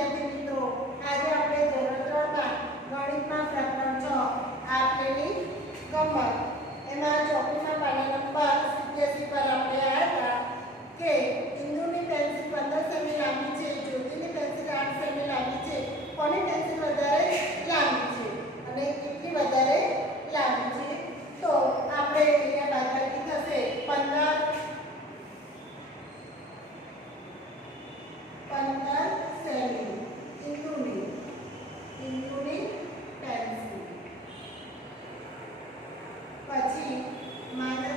everything my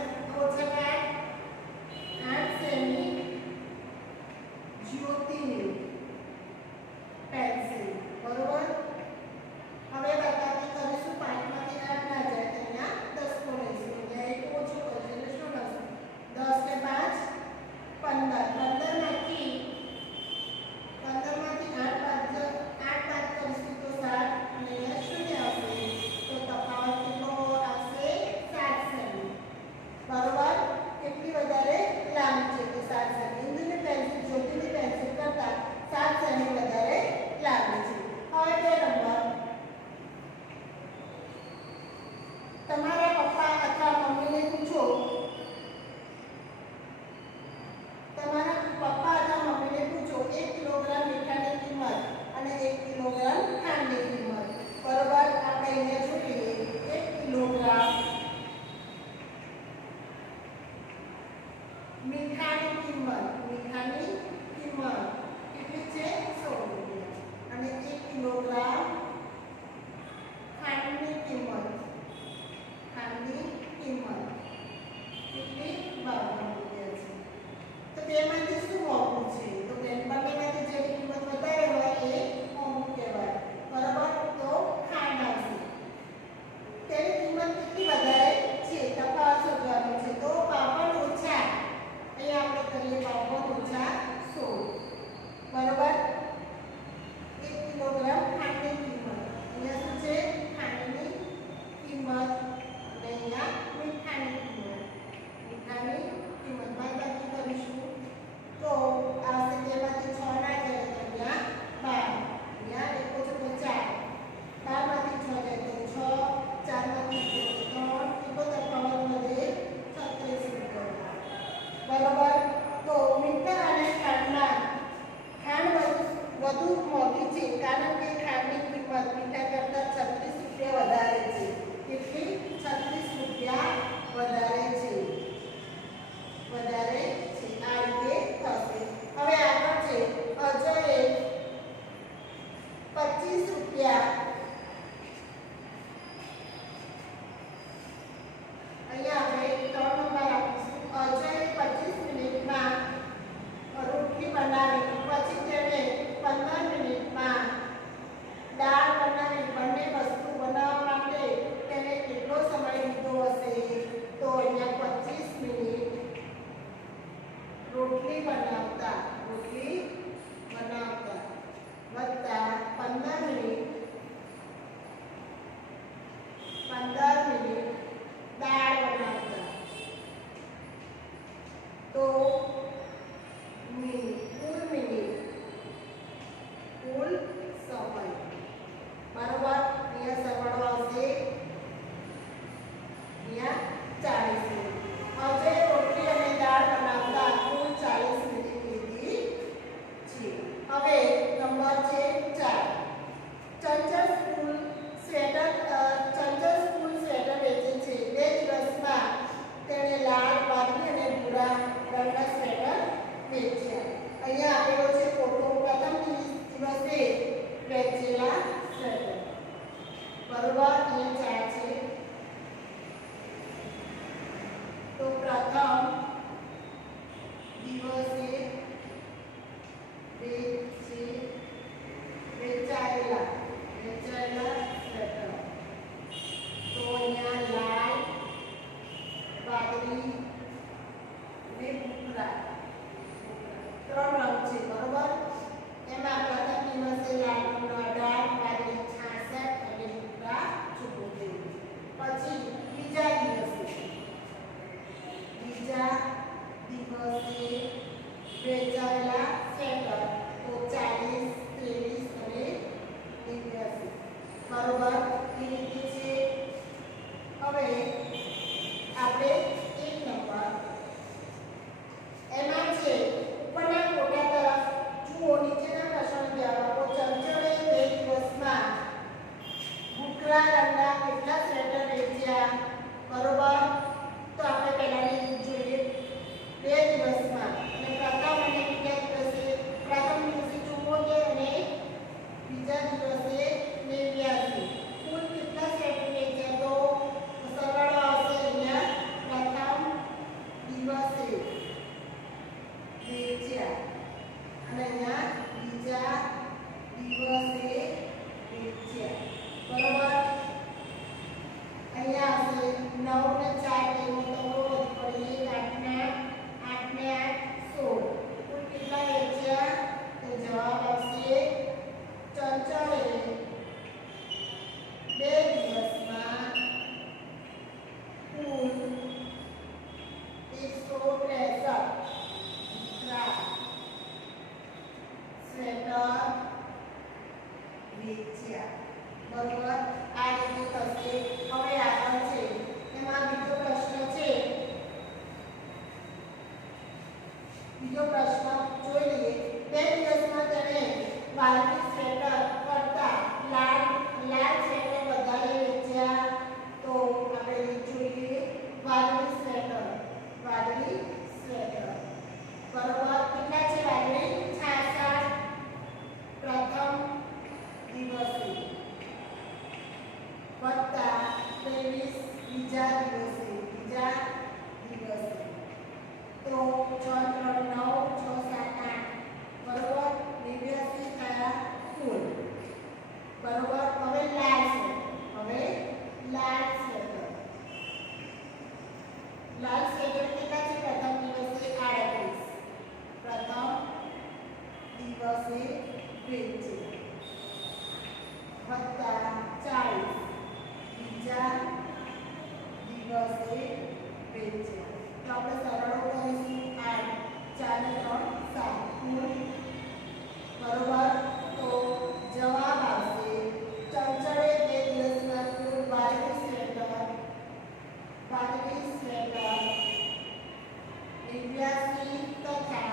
દિવ્યાસી તથા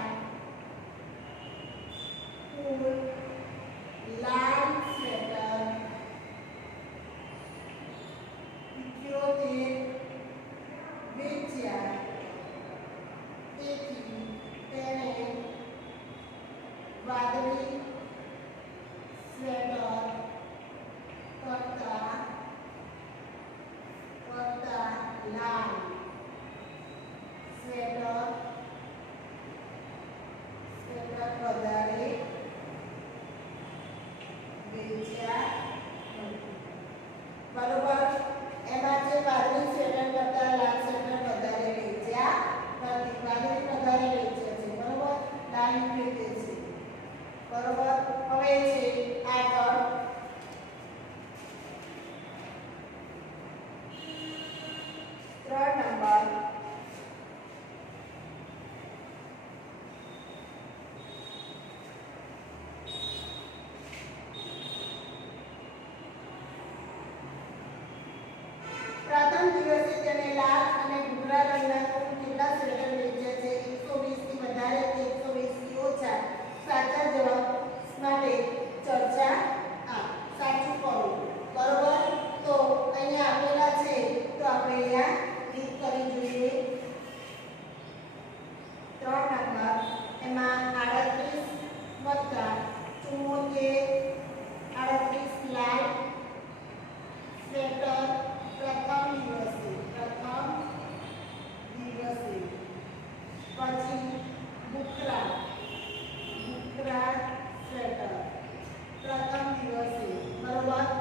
పలుబా Eduardo.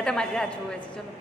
બધા તમારી રાહ જોવે છે ચલો